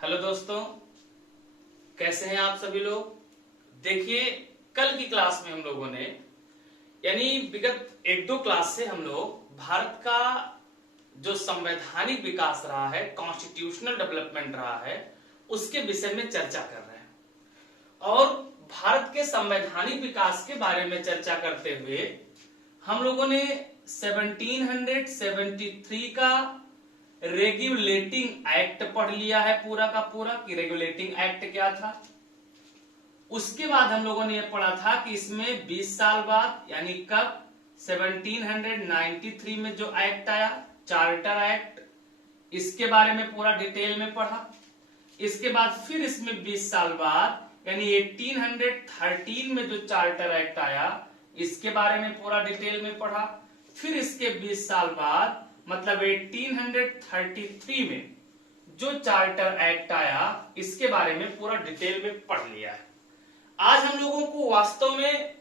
Hello दोस्तों, कैसे हैं आप सभी लोग। देखिए, कल की क्लास में हम लोगों ने यानी विगत एक दो क्लास से हम लोग भारत का जो संवैधानिक विकास रहा है, कॉन्स्टिट्यूशनल डेवलपमेंट रहा है, उसके विषय में चर्चा कर रहे हैं। और भारत के संवैधानिक विकास के बारे में चर्चा करते हुए हम लोगों ने 1773 का रेगुलेटिंग एक्ट पढ़ लिया है पूरा का पूरा कि रेगुलेटिंग एक्ट क्या था। उसके बाद हम लोगों ने यह पढ़ा था कि इसमें 20 साल बाद यानी कब 1793 में जो एक्ट आया, चार्टर एक्ट, इसके बारे में पूरा डिटेल में पढ़ा। इसके बाद फिर इसमें 20 साल बाद यानी 1813 में जो चार्टर एक्ट आया, इसके बारे में पूरा डिटेल में पढ़ा। फिर इसके 20 साल बाद मतलब 1833 में जो चार्टर एक्ट आया, इसके बारे में पूरा डिटेल में पढ़ लिया है। आज हम लोगों को वास्तव में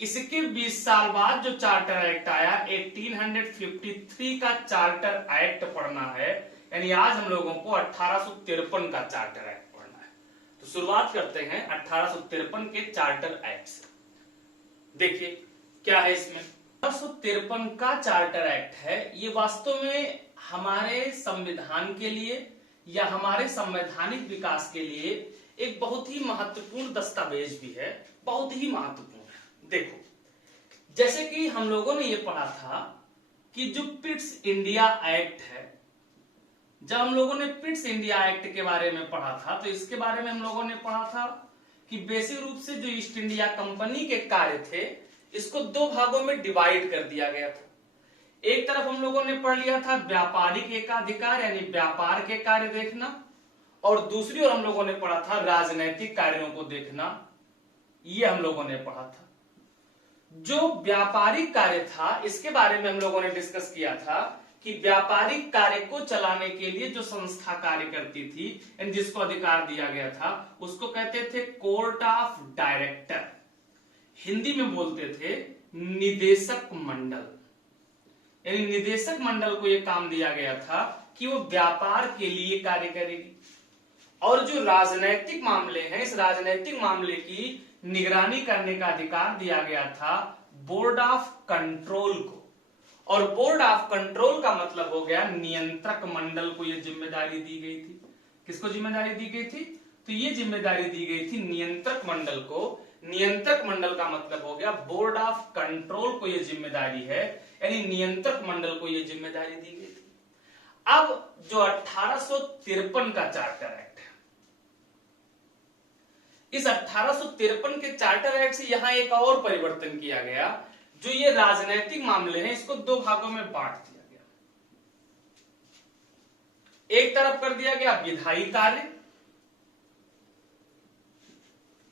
इसके 20 साल बाद जो चार्टर एक्ट आया 1853 का चार्टर एक्ट पढ़ना है। यानी आज हम लोगों को 1853 का चार्टर एक्ट पढ़ना है। तो शुरुआत करते हैं 1853 के चार्टर एक्ट से। देखिए क्या है इसमें। 1853 का चार्टर एक्ट है, ये वास्तव में हमारे संविधान के लिए या हमारे संवैधानिक विकास के लिए एक बहुत ही महत्वपूर्ण दस्तावेज भी है, बहुत ही महत्वपूर्ण है। देखो, जैसे कि हम लोगों ने ये पढ़ा था कि जो पिट्स इंडिया एक्ट है, जब हम लोगों ने पिट्स इंडिया एक्ट के बारे में पढ़ा था तो इसके बारे में हम लोगों ने पढ़ा था कि बेसिक रूप से जो ईस्ट इंडिया कंपनी के कार्य थे, इसको दो भागों में डिवाइड कर दिया गया था। एक तरफ हम लोगों ने पढ़ लिया था व्यापारिक एकाधिकार यानी व्यापार के कार्य देखना, और दूसरी ओर हम लोगों ने पढ़ा था राजनैतिक कार्यों को देखना। ये हम लोगों ने पढ़ा था। जो व्यापारिक कार्य था इसके बारे में हम लोगों ने डिस्कस किया था कि व्यापारिक कार्य को चलाने के लिए जो संस्था कार्य करती थी, जिसको अधिकार दिया गया था, उसको कहते थे कोर्ट ऑफ डायरेक्टर। हिंदी में बोलते थे निदेशक मंडल। यानी निदेशक मंडल को यह काम दिया गया था कि वो व्यापार के लिए कार्य करेगी। और जो राजनैतिक मामले हैं, इस राजनैतिक मामले की निगरानी करने का अधिकार दिया गया था बोर्ड ऑफ कंट्रोल को। और बोर्ड ऑफ कंट्रोल का मतलब हो गया नियंत्रक मंडल को यह जिम्मेदारी दी गई थी। किसको जिम्मेदारी दी गई थी? तो ये जिम्मेदारी दी गई थी नियंत्रक मंडल को। नियंत्रक मंडल का मतलब हो गया बोर्ड ऑफ कंट्रोल को यह जिम्मेदारी है, यानी नियंत्रक मंडल को यह जिम्मेदारी दी गई थी। अब जो 1853 का चार्टर एक्ट है, इस 1853 के चार्टर एक्ट से यहां एक और परिवर्तन किया गया। जो ये राजनैतिक मामले हैं, इसको दो भागों में बांट दिया गया। एक तरफ कर दिया गया विधायी कार्य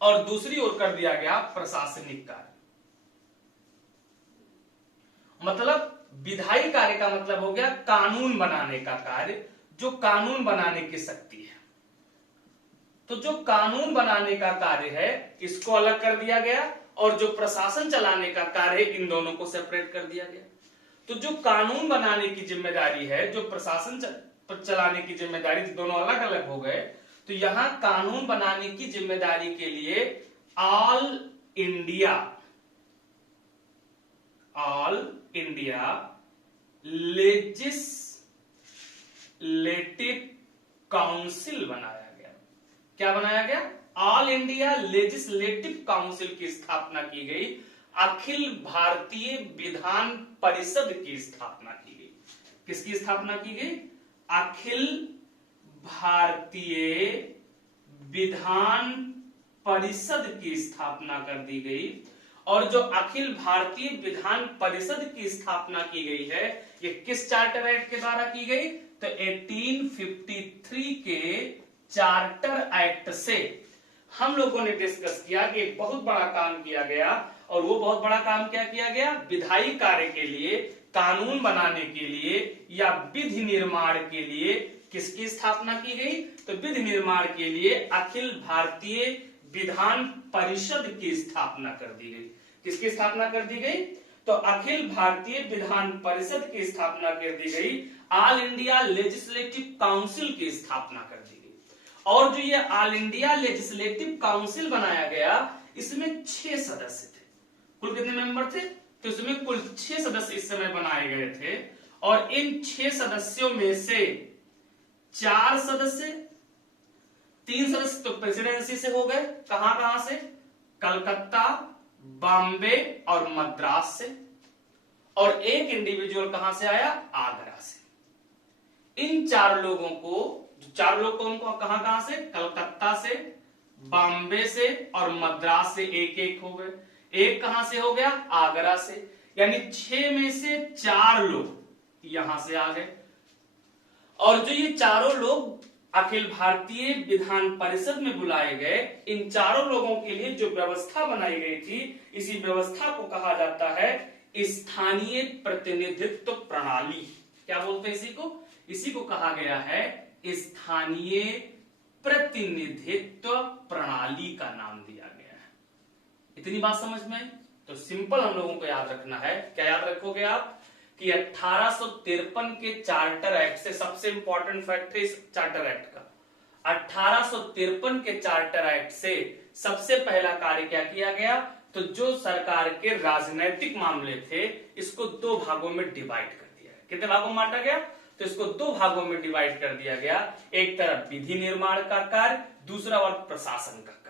और दूसरी ओर कर दिया गया प्रशासनिक कार्य। मतलब विधायी कार्य का मतलब हो गया कानून बनाने का कार्य, जो कानून बनाने की शक्ति है। तो जो कानून बनाने का कार्य है इसको अलग कर दिया गया, और जो प्रशासन चलाने का कार्य है, इन दोनों को सेपरेट कर दिया गया। तो जो कानून बनाने की जिम्मेदारी है, जो प्रशासन चलाने की जिम्मेदारी, दोनों अलग अलग हो गए। तो यहां कानून बनाने की जिम्मेदारी के लिए ऑल इंडिया लेजिस्लेटिव काउंसिल बनाया गया। क्या बनाया गया? ऑल इंडिया लेजिस्लेटिव काउंसिल की स्थापना की गई। अखिल भारतीय विधान परिषद की स्थापना की गई। किसकी स्थापना की गई? अखिल भारतीय विधान परिषद की स्थापना कर दी गई। और जो अखिल भारतीय विधान परिषद की स्थापना की गई है, ये किस चार्टर एक्ट के द्वारा की गई? तो 1853 के चार्टर एक्ट से हम लोगों ने डिस्कस किया कि एक बहुत बड़ा काम किया गया। और वो बहुत बड़ा काम क्या किया गया? विधायी कार्य के लिए, कानून बनाने के लिए या विधि निर्माण के लिए किसकी स्थापना की गई? तो विधि निर्माण के लिए अखिल भारतीय विधान परिषद की स्थापना कर दी गई। किसकी स्थापना कर दी गई? तो अखिल भारतीय विधान परिषद की स्थापना कर दी गई। ऑल इंडिया लेजिस्लेटिव काउंसिल की स्थापना कर दी गई। और जो ये ऑल इंडिया लेजिस्लेटिव काउंसिल बनाया गया, इसमें 6 सदस्य थे। कुल कितने मेंबर थे? तो इसमें कुल 6 सदस्य इस समय बनाए गए थे, और इन 6 सदस्यों में से 4 सदस्य, 3 सदस्य तो प्रेसिडेंसी से हो गए, कहां कहां से? कलकत्ता, बॉम्बे और मद्रास से, और एक इंडिविजुअल कहां से आया? आगरा से। इन 4 लोगों को, जो 4 लोग कौन को कहां कहां से? कलकत्ता से, बॉम्बे से और मद्रास से एक एक हो गए। एक कहां से हो गया? आगरा से। यानी 6 में से 4 लोग यहां से आ गए, और जो ये चारों लोग अखिल भारतीय विधान परिषद में बुलाए गए, इन चारों लोगों के लिए जो व्यवस्था बनाई गई थी, इसी व्यवस्था को कहा जाता है स्थानीय प्रतिनिधित्व प्रणाली। क्या बोलते हैं इसी को? इसी को कहा गया है स्थानीय प्रतिनिधित्व प्रणाली का नाम दिया गया है। इतनी बात समझ में आई? तो सिंपल हम लोगों को याद रखना है। क्या याद रखोगे आप? कि 1853 के चार्टर एक्ट से, सबसे इंपॉर्टेंट फैक्ट है इस चार्टर एक्ट का, 1853 के चार्टर एक्ट से सबसे पहला कार्य क्या किया गया? तो जो सरकार के राजनीतिक मामले थे, इसको 2 भागों में डिवाइड कर दिया गया। कितने भागों में बांटा गया? तो इसको 2 भागों में डिवाइड कर दिया गया। एक तरफ विधि निर्माण का कार्य, दूसरा वर्ग प्रशासन का कार्य।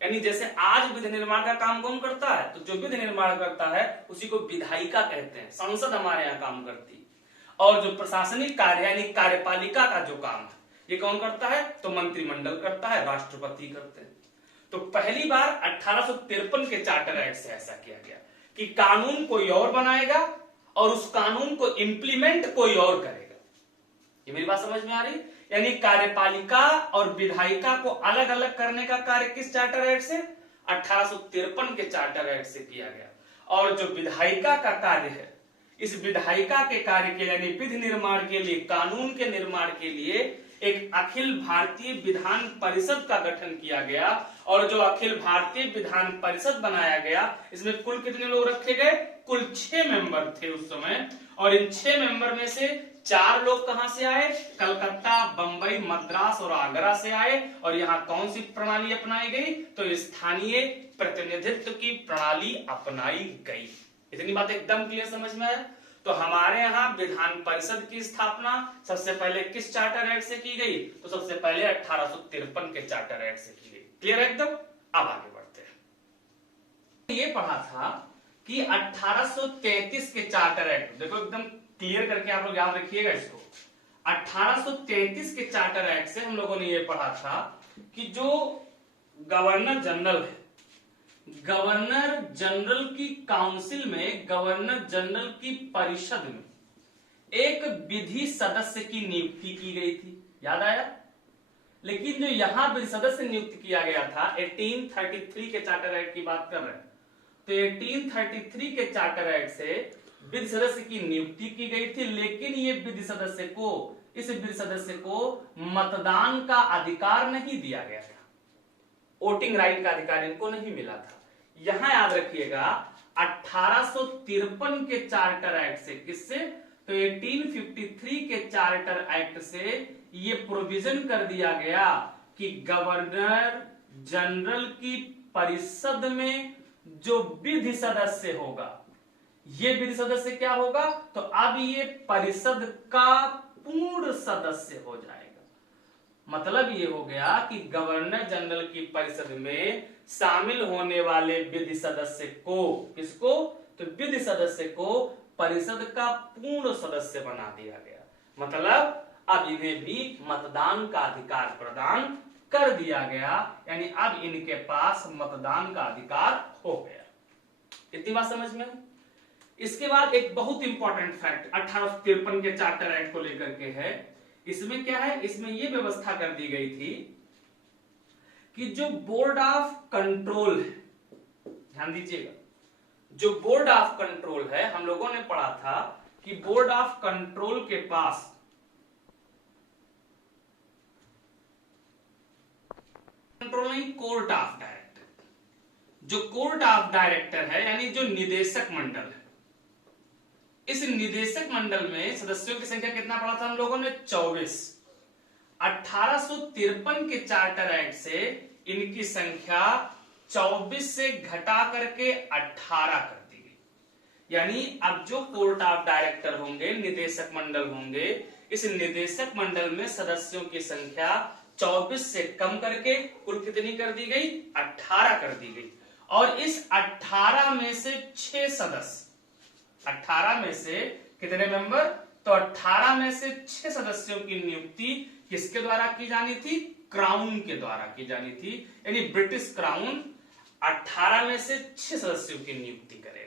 यानी जैसे आज विधि निर्माण का काम कौन करता है? तो जो विधि निर्माण करता है उसी को विधायिका कहते हैं, संसद हमारे यहाँ काम करती है। और जो प्रशासनिक कार्य यानी कार्यपालिका का जो काम है, ये कौन करता है? तो मंत्रिमंडल करता है, राष्ट्रपति करते हैं। तो पहली बार 1853 के चार्टर एक्ट से ऐसा किया गया कि कानून कोई और बनाएगा और उस कानून को इंप्लीमेंट कोई और करेगा। ये मेरी बात समझ में आ रही? यानी कार्यपालिका और विधायिका को अलग अलग करने का कार्य किस चार्टर एक्ट से? 1853 के चार्टर एक्ट से किया गया। और जो विधायिका का कार्य है, इस विधायिका के कार्य के यानी विधि निर्माण के लिए, कानून के निर्माण के लिए एक अखिल भारतीय विधान परिषद का गठन किया गया। और जो अखिल भारतीय विधान परिषद बनाया गया, इसमें कुल कितने लोग रखे गए? कुल 6 मेंबर थे उस समय। और इन 6 मेंबर में से 4 लोग कहां से आए? कलकत्ता, बंबई, मद्रास और आगरा से आए। और यहाँ कौन सी प्रणाली अपनाई गई? तो स्थानीय प्रतिनिधित्व की प्रणाली अपनाई गई। इतनी बात एकदम क्लियर समझ में आया? तो हमारे यहाँ विधान परिषद की स्थापना सबसे पहले किस चार्टर एक्ट से की गई? तो सबसे पहले 1853 के चार्टर एक्ट से की गई। क्लियर है एकदम? अब आगे बढ़ते हैं। ये पढ़ा था कि 1833 के चार्टर एक्ट, देखो एकदम क्लियर करके आप लोग याद रखिएगा इसको। 1833 के चार्टर एक्ट से हम लोगों ने ये पढ़ा था कि जो गवर्नर जनरल है, गवर्नर जनरल की काउंसिल में, गवर्नर जनरल की परिषद में एक विधि सदस्य की नियुक्ति की गई थी। याद आया? लेकिन जो यहां विधि सदस्य नियुक्त किया गया था, 1833 के चार्टर एक्ट की बात कर रहे हैं, तो 1833 के चार्टर एक्ट से विधि सदस्य की नियुक्ति की गई थी। लेकिन ये विधि सदस्य को, इस विधि सदस्य को मतदान का अधिकार नहीं दिया गया था, वोटिंग राइट का अधिकार इनको नहीं मिला था। यहां याद रखिएगा 1853 के चार्टर एक्ट से, किससे? तो 1853 के चार्टर एक्ट से ये प्रोविजन कर दिया गया कि गवर्नर जनरल की परिषद में जो विधि सदस्य होगा, ये विधि सदस्य क्या होगा? तो अब ये परिषद का पूर्ण सदस्य हो जाएगा। मतलब ये हो गया कि गवर्नर जनरल की परिषद में शामिल होने वाले विधि सदस्य को, किसको? तो विधि सदस्य को परिषद का पूर्ण सदस्य बना दिया गया। मतलब अब इन्हें भी मतदान का अधिकार प्रदान कर दिया गया, यानी अब इनके पास मतदान का अधिकार हो गया। इतनी बात समझ में? इसके बाद एक बहुत इंपॉर्टेंट फैक्ट 1853 के चार्टर एक्ट को लेकर के है। इसमें क्या है? इसमें यह व्यवस्था कर दी गई थी कि जो बोर्ड ऑफ कंट्रोल है, ध्यान दीजिएगा, जो बोर्ड ऑफ कंट्रोल है, हम लोगों ने पढ़ा था कि बोर्ड ऑफ कंट्रोल के पास कंट्रोल नहीं, कोर्ट ऑफ डायरेक्टर, जो कोर्ट ऑफ डायरेक्टर है यानी जो निदेशक मंडल है, इस निदेशक मंडल में सदस्यों की संख्या कितना पढ़ा था हम लोगों ने? 24। 1853 के चार्टर एक्ट से इनकी संख्या 24 से घटा करके 18 कर दी गई। यानी अब जो कोर्ट ऑफ डायरेक्टर होंगे, निदेशक मंडल होंगे, इस निदेशक मंडल में सदस्यों की संख्या 24 से कम करके कुल कितनी कर दी गई? 18 कर दी गई। और इस 18 में से 6 सदस्य, 18 में से कितने मेंबर? तो 18 में से 6 सदस्यों की नियुक्ति किसके द्वारा की जानी थी? क्राउन के द्वारा की जानी थी। यानी ब्रिटिश क्राउन 18 में से 6 सदस्यों की नियुक्ति करेगा।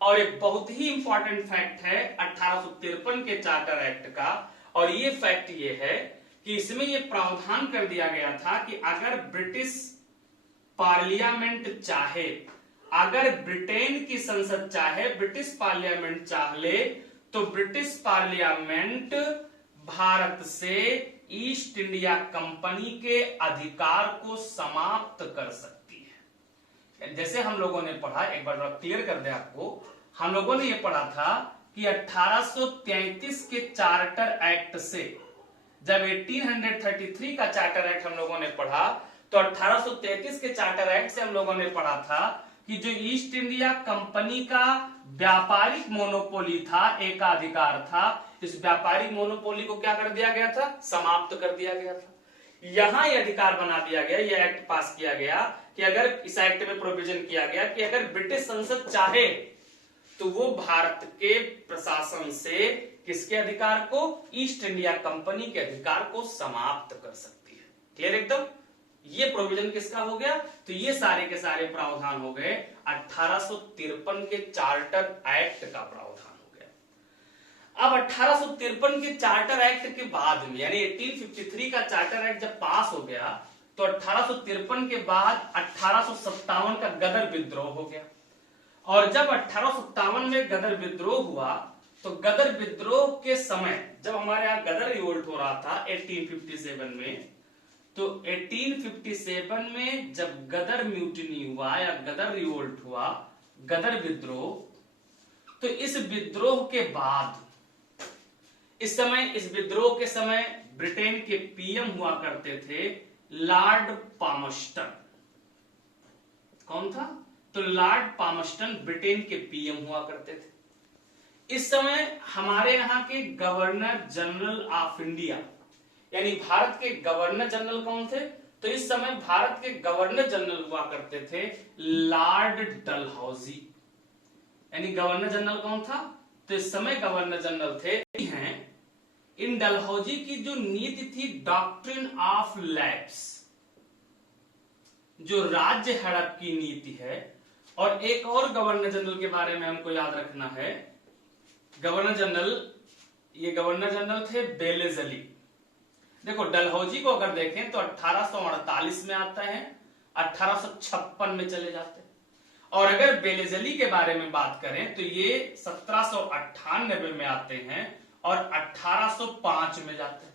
और एक बहुत ही इंपॉर्टेंट फैक्ट है 1853 के चार्टर एक्ट का, और ये फैक्ट ये है कि इसमें ये प्रावधान कर दिया गया था कि अगर ब्रिटिश पार्लियामेंट चाहे, अगर ब्रिटेन की संसद चाहे, ब्रिटिश पार्लियामेंट चाहे, तो ब्रिटिश पार्लियामेंट भारत से ईस्ट इंडिया कंपनी के अधिकार को समाप्त कर सकती है। जैसे हम लोगों ने पढ़ा, एक बार क्लियर कर दे आपको, हम लोगों ने ये पढ़ा था कि 1833 के चार्टर एक्ट से, जब 1833 का चार्टर एक्ट हम लोगों ने पढ़ा, तो 1833 के चार्टर एक्ट से हम लोगों ने पढ़ा था कि जो ईस्ट इंडिया कंपनी का व्यापारिक मोनोपोली था, एकाधिकार था, इस व्यापारिक मोनोपोली को क्या कर दिया गया था? समाप्त कर दिया गया था। यहां यह अधिकार बना दिया गया, यह एक्ट पास किया गया कि अगर इस एक्ट में प्रोविजन किया गया कि अगर ब्रिटिश संसद चाहे तो वो भारत के प्रशासन से किसके अधिकार को? ईस्ट इंडिया कंपनी के अधिकार को समाप्त कर सकती है। क्लियर एकदम? ये प्रोविजन किसका हो गया? तो ये सारे के सारे प्रावधान हो गए 1853 के चार्टर एक्ट का प्रावधान हो गया। अब 1853 के चार्टर एक्ट के बाद में, यानी 1853 का चार्टर एक्ट जब पास हो गया, तो 1853 के बाद 1857 का गदर विद्रोह हो गया। और जब 1857 में गदर विद्रोह हुआ, तो गदर विद्रोह के समय जब हमारे यहां गदर रिवोल्ट हो रहा था 1857 में, तो 1857 में जब गदर म्यूटिनी हुआ या गदर रिवोल्ट हुआ, गदर विद्रोह, तो इस विद्रोह के बाद, इस विद्रोह के समय ब्रिटेन के पीएम हुआ करते थे लॉर्ड पामस्टन। कौन था? तो लॉर्ड पामस्टन ब्रिटेन के पीएम हुआ करते थे। इस समय हमारे यहाँ के गवर्नर जनरल ऑफ इंडिया, यानी भारत के गवर्नर जनरल कौन थे? तो इस समय भारत के गवर्नर जनरल हुआ करते थे लॉर्ड डलहौजी। यानी गवर्नर जनरल कौन था? तो इस समय गवर्नर जनरल थे हैं इन डलहौजी की जो नीति थी डॉक्ट्रिन ऑफ लैप्स, जो राज्य हड़प की नीति है। और एक और गवर्नर जनरल के बारे में हमको याद रखना है, गवर्नर जनरल, ये गवर्नर जनरल थे बेलेजली। देखो डलहौजी को अगर देखें तो 1848 में आता है, 1856 में चले जाते हैं। और अगर बेलेजली के बारे में बात करें तो ये 1798 में आते हैं और 1805 में जाते हैं।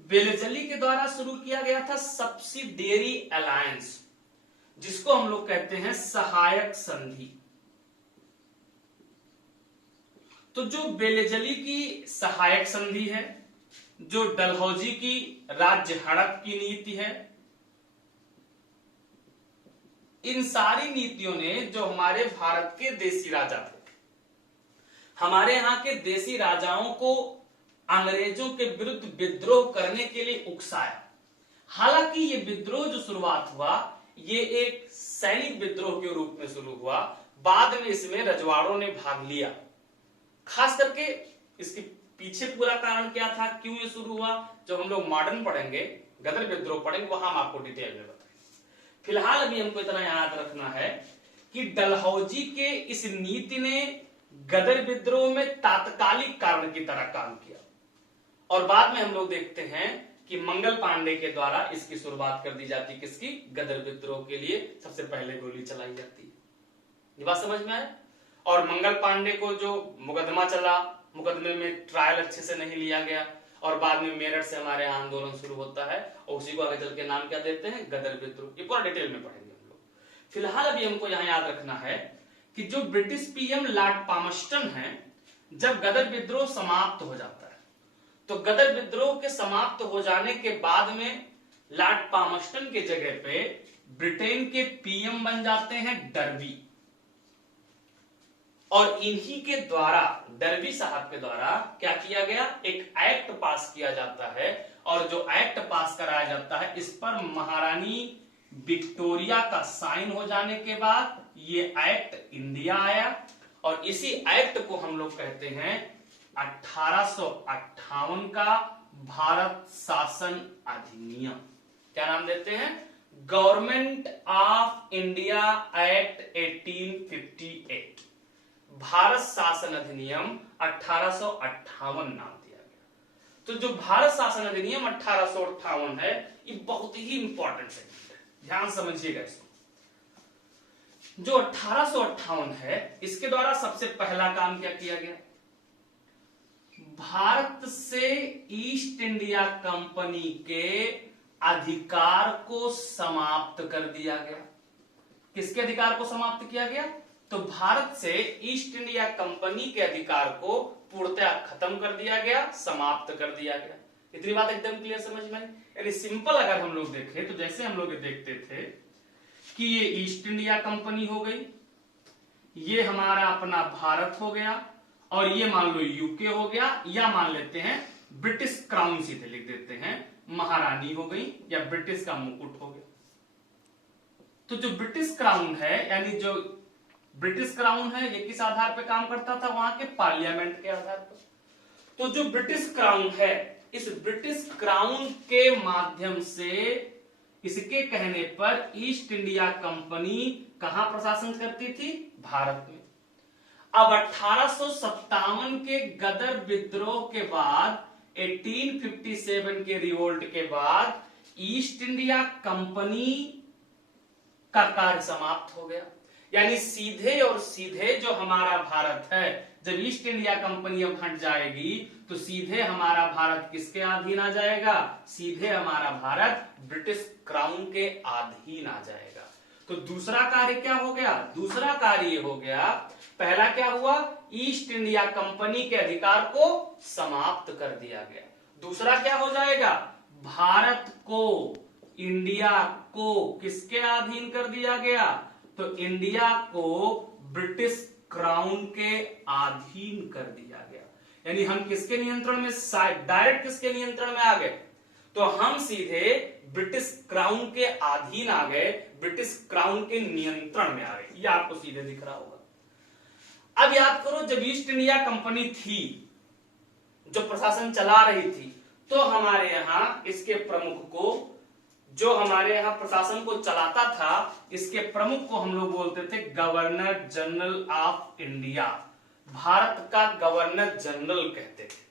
बेलेजली के द्वारा शुरू किया गया था सब्सिडियरी अलायंस, जिसको हम लोग कहते हैं सहायक संधि। तो जो बेलेजली की सहायक संधि है, जो डलहौजी की राज्य हड़प की नीति है, इन सारी नीतियों ने जो हमारे भारत के देसी राजा थे, हमारे यहां के देसी राजाओं को अंग्रेजों के विरुद्ध विद्रोह करने के लिए उकसाया। हालांकि ये विद्रोह जो शुरुआत हुआ, ये एक सैनिक विद्रोह के रूप में शुरू हुआ। बाद में इसमें रजवाड़ों ने भाग लिया। खास करके इसके पीछे पूरा कारण क्या था, क्यों ये शुरू हुआ, जब हम लोग मॉडर्न पढ़ेंगे, गदर विद्रोह पढ़ेंगे, वहां हम आपको डिटेल में बताएंगे। फिलहाल अभी हमको इतना याद रखना है कि डलहौजी के इस नीति ने गदर विद्रोह में तात्कालिक कारण की तरह काम किया। और बाद में हम लोग देखते हैं कि मंगल पांडे के द्वारा इसकी शुरुआत कर दी जाती, किसकी? गदर विद्रोह के लिए सबसे पहले गोली चलाई जाती है। ये बात समझ में आए? और मंगल पांडे को जो मुकदमा चला, मुकदमे में ट्रायल अच्छे से नहीं लिया गया, और बाद में मेरठ से हमारे यहाँ आंदोलन शुरू होता है, और उसी को आगे चल के नाम क्या देते हैं? गदर विद्रोह। ये पूरा डिटेल में पढ़ेंगे हम लोग। फिलहाल अभी हमको यहाँ याद रखना है कि जो ब्रिटिश पीएम लॉर्ड पामस्टन है, जब गदर विद्रोह समाप्त हो जाता है, तो गदर विद्रोह के समाप्त हो जाने के बाद में लॉर्ड पामस्टन के जगह पे ब्रिटेन के पीएम बन जाते हैं डर्बी, और इन्हीं के द्वारा, डर्बी साहब के द्वारा क्या किया गया, एक एक्ट पास किया जाता है, और जो एक्ट पास कराया जाता है इस पर महारानी विक्टोरिया का साइन हो जाने के बाद ये एक्ट इंडिया आया, और इसी एक्ट को हम लोग कहते हैं 1858 का भारत शासन अधिनियम। क्या नाम देते हैं, government of India act 1858, Bharat शासन अधिनियम 1858 नाम दिया गया। तो जो भारत शासन अधिनियम 1858 है ये बहुत ही इंपॉर्टेंट है, ध्यान समझिएगा इसको। जो 1858 है इसके द्वारा सबसे पहला काम क्या किया गया, भारत से ईस्ट इंडिया कंपनी के अधिकार को समाप्त कर दिया गया। किसके अधिकार को समाप्त किया गया, तो भारत से ईस्ट इंडिया कंपनी के अधिकार को पूर्णतः खत्म कर दिया गया, समाप्त कर दिया गया। इतनी बात एकदम क्लियर समझ में आई। यानी सिंपल अगर हम लोग देखें तो जैसे हम लोग देखते थे कि ये ईस्ट इंडिया कंपनी हो गई, ये हमारा अपना भारत हो गया, और ये मान लो यूके हो गया, या मान लेते हैं ब्रिटिश क्राउन, सीधे लिख देते हैं महारानी हो गई, या ब्रिटिश का मुकुट हो गया। तो जो ब्रिटिश क्राउन है, यानी जो ब्रिटिश क्राउन है ये किस आधार पर काम करता था, वहां के पार्लियामेंट के आधार पर। तो जो ब्रिटिश क्राउन है, इस ब्रिटिश क्राउन के माध्यम से, इसके कहने पर ईस्ट इंडिया कंपनी कहां प्रशासन करती थी, भारत में। अब 1857 के गदर विद्रोह के बाद, 1857 के रिवोल्ट के बाद ईस्ट इंडिया कंपनी का कार्य समाप्त हो गया। यानी सीधे और सीधे जो हमारा भारत है, जब ईस्ट इंडिया कंपनी अब हट जाएगी तो सीधे हमारा भारत किसके अधीन आ जाएगा, सीधे हमारा भारत ब्रिटिश क्राउन के अधीन आ जाएगा। तो दूसरा कार्य क्या हो गया, दूसरा कार्य ये हो गया, पहला क्या हुआ, ईस्ट इंडिया कंपनी के अधिकार को समाप्त कर दिया गया। दूसरा क्या हो जाएगा, भारत को, इंडिया को किसके अधीन कर दिया गया, तो इंडिया को ब्रिटिश क्राउन के अधीन कर दिया गया। यानी हम किसके नियंत्रण में, डायरेक्ट किसके नियंत्रण में आ गए, तो हम सीधे ब्रिटिश क्राउन के अधीन आ गए, ब्रिटिश क्राउन के नियंत्रण में आ गए। ये आपको सीधे दिख रहा होगा। अब याद करो, जब ईस्ट इंडिया कंपनी थी, जो प्रशासन चला रही थी, तो हमारे यहां इसके प्रमुख को, जो हमारे यहां प्रशासन को चलाता था, इसके प्रमुख को हम लोग बोलते थे governor general of India. Bharat का गवर्नर जनरल कहते थे।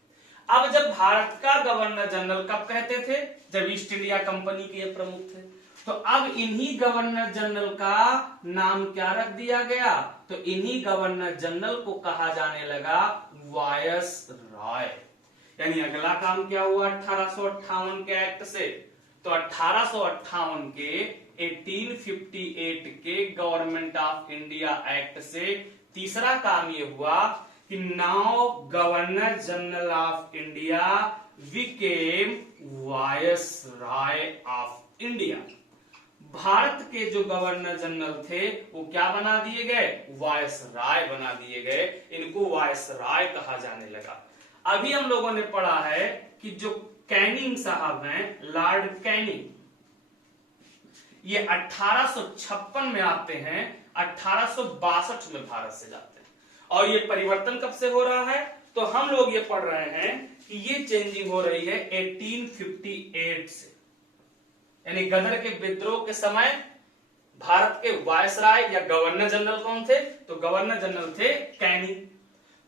अब जब भारत का गवर्नर जनरल कब कहते थे, जब ईस्ट इंडिया कंपनी के प्रमुख थे, तो अब इन्हीं गवर्नर जनरल का नाम क्या रख दिया गया, तो इन्हीं गवर्नर जनरल को कहा जाने लगा वायसराय। यानी अगला काम क्या हुआ 1858 के एक्ट से, तो 1858 के 1858 के गवर्नमेंट ऑफ इंडिया एक्ट से तीसरा काम ये हुआ कि now governor general of India became viceroy of India. Bharat के जो गवर्नर जनरल थे वो क्या बना दिए गए, वायसराय बना दिए गए। इनको वायसराय कहा जाने लगा। अभी हम लोगों ने पढ़ा है कि जो कैनिंग साहब हैं, लॉर्ड कैनिंग, ये 1856 में आते हैं, 1862 में भारत से जाते हैं। और ये परिवर्तन कब से हो रहा है, तो हम लोग ये पढ़ रहे हैं कि ये चेंजिंग हो रही है 1858 से। यानी गदर के विद्रोह के समय भारत के वायसराय या गवर्नर जनरल कौन थे, तो गवर्नर जनरल थे कैनिंग।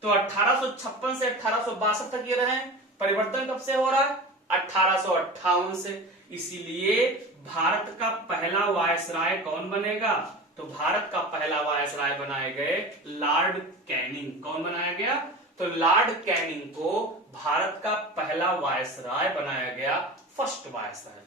तो 1856 से 1862 तक ये रहे। परिवर्तन कब से हो रहा है, 1858 से। इसीलिए भारत का पहला वायसराय कौन बनेगा, तो भारत का पहला वायसराय बनाए गए लॉर्ड कैनिंग। कौन बनाया गया, तो लॉर्ड कैनिंग को भारत का पहला वायसराय बनाया गया, फर्स्ट वायसराय